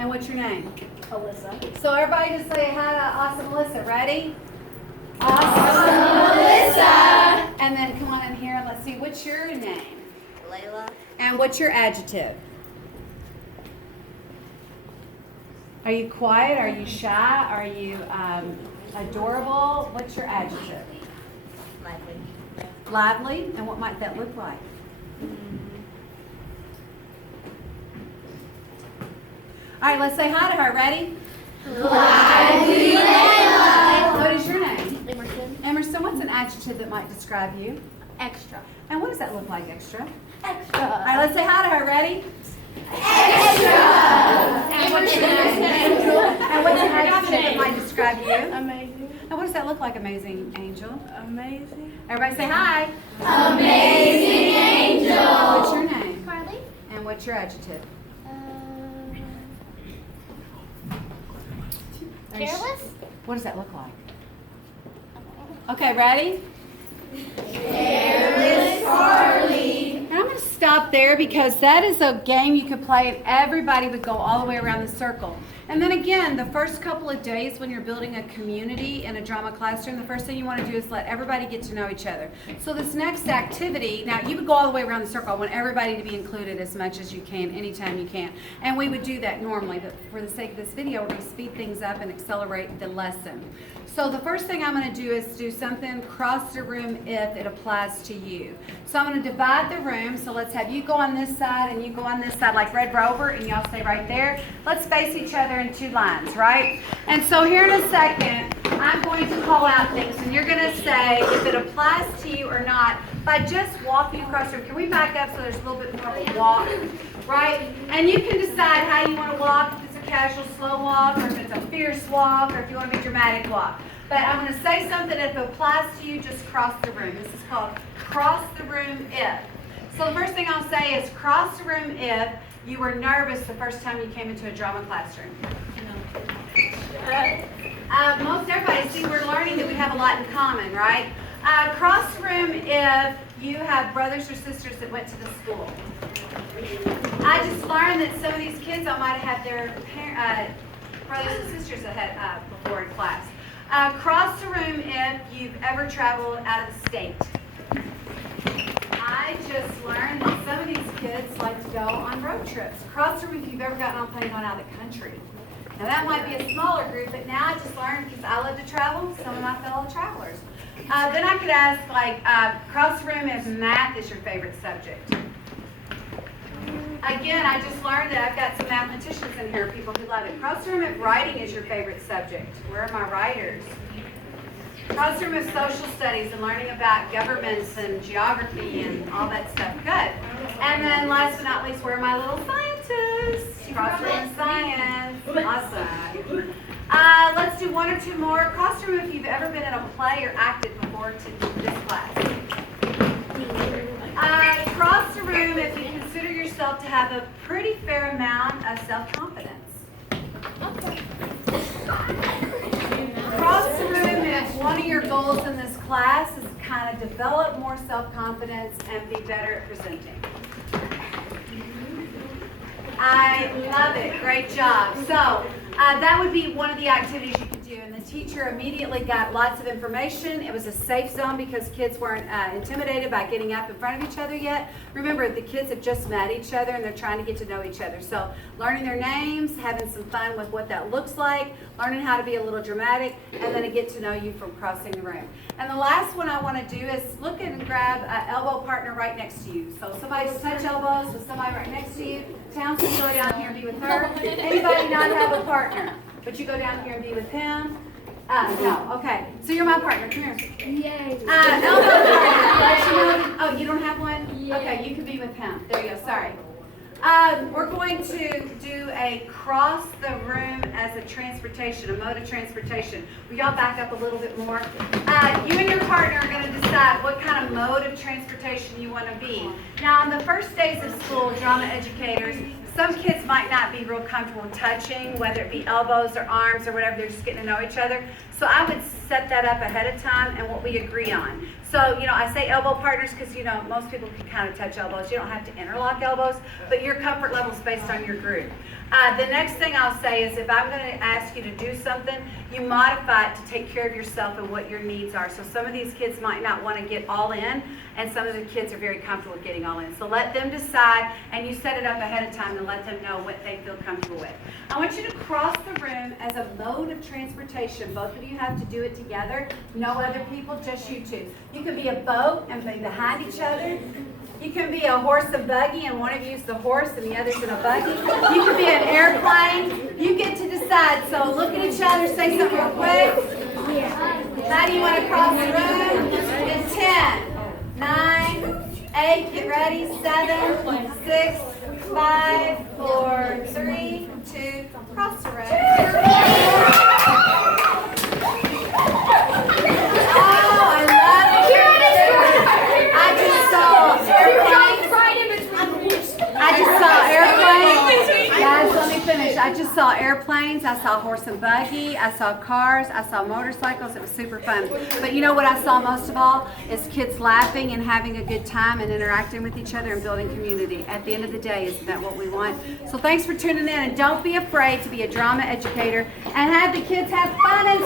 And what's your name? Alyssa. So everybody just say hi to Awesome Alyssa. Ready? Awesome Alyssa. And then come on in here and let's see, what's your name? Layla. And what's your adjective? Are you quiet? Are you shy? Are you adorable? What's your adjective? Lively. Lively? And what might that look like? All right, let's say hi to her. Ready? Lively Layla. What is your name? Emerson. Emerson, what's an adjective that might describe you? Extra. And what does that look like, extra? Extra. All right, let's say hi to her. Ready? Extra. And what's your name? And what's an adjective that might describe you? Amazing. And what does that look like, amazing angel? Amazing. Everybody say hi. Amazing angel. What's your name? Carly. And what's your adjective? Careless. What does that look like? Okay, ready? Careless Carly. And I'm going to stop there because that is a game you could play and everybody would go all the way around the circle. And then again, the first couple of days when you're building a community in a drama classroom, the first thing you want to do is let everybody get to know each other. So this next activity, now you would go all the way around the circle. I want everybody to be included as much as you can, anytime you can. And we would do that normally, but for the sake of this video, we're going to speed things up and accelerate the lesson. So the first thing I'm going to do is do something cross the room if it applies to you. So I'm going to divide the room. So let's have you go on this side and you go on this side like Red Rover and y'all stay right there. Let's face each other in two lines, right? And so here in a second, I'm going to call out things and you're going to say if it applies to you or not by just walking across the room. Can we back up so there's a little bit more walk, right? And you can decide how you want to walk. Casual slow walk, or if it's a fierce walk, or if you want to be dramatic walk. But I'm going to say something, if it applies to you, just cross the room. This is called cross the room if. So the first thing I'll say is cross the room if you were nervous the first time you came into a drama classroom. Most everybody, see, we're learning that we have a lot in common, right? Cross the room if you have brothers or sisters that went to the school. I just learned that some of these kids, I might have had their brothers and sisters that had before in class. Cross the room if you've ever traveled out of the state. I just learned that some of these kids like to go on road trips. Cross the room if you've ever gotten on a plane going out of the country. Now that might be a smaller group, but now I just learned because I love to travel, some of my fellow travelers. Then I could ask, like, cross the room if math is your favorite subject. Again, I just learned that I've got some mathematicians in here, people who love it. Cross the room if writing is your favorite subject. Where are my writers? Cross the room if social studies and learning about governments and geography and all that stuff. Good. And then last but not least, where are my little scientists? Cross the room science. Awesome. Let's do one or two more. Cross the room if you've ever been in a play or acted before to this class. Cross the room if you consider yourself to have a pretty fair amount of self-confidence. Cross the room if one of your goals in this class is to kind of develop more self-confidence and be better at presenting. I love it. Great job. So that would be one of the activities you could do. And the teacher immediately got lots of information. It was a safe zone because kids weren't intimidated by getting up in front of each other yet. Remember, the kids have just met each other and they're trying to get to know each other. So learning their names, having some fun with what that looks like, learning how to be a little dramatic, and then to get to know you from crossing the room. And the last one I want to do is look and grab an elbow partner right next to you. So somebody just touch elbows with somebody right next to you. Townsend, go down here and be with her. Anybody not have a partner, but you go down here and be with him? No, okay. So you're my partner. Come here. Yay. Elbow partner. Let you know. Oh, you don't have one? Yeah. Okay, you can be with him. There you go. Sorry. We're going to do a cross the room as a transportation, a mode of transportation. Will y'all back up a little bit more? You and your partner are going to decide what kind of mode of transportation you want to be. Now, on the first days of school, drama educators, some kids might not be real comfortable touching, whether it be elbows or arms or whatever, they're just getting to know each other. So I would set that up ahead of time and what we agree on. So, I say elbow partners because, most people can kind of touch elbows. You don't have to interlock elbows, but your comfort level is based on your group. The next thing I'll say is if I'm going to ask you to do something, you modify it to take care of yourself and what your needs are. So some of these kids might not want to get all in, and some of the kids are very comfortable with getting all in. So let them decide, and you set it up ahead of time and let them know what they feel comfortable with. I want you to cross the room as a mode of transportation. Both of you have to do it together. No other people, just you two. You can be a boat and be behind each other. You can be a horse and buggy, and one of you is the horse and the other's in a buggy. You can be an airplane. You get to decide. So look at each other, say something real quick. How do you want to cross the room? In 10, 9, 8, get ready, 7, 6, 5, 4, 3, 2, cross the room. Oh, I love it. I just saw airplanes. Guys, let me finish. I just saw airplanes. I saw horse and buggy. I saw cars. I saw motorcycles. It was super fun. But you know what I saw most of all is kids laughing and having a good time and interacting with each other and building community. At the end of the day, isn't that what we want? So thanks for tuning in, and don't be afraid to be a drama educator and have the kids have fun and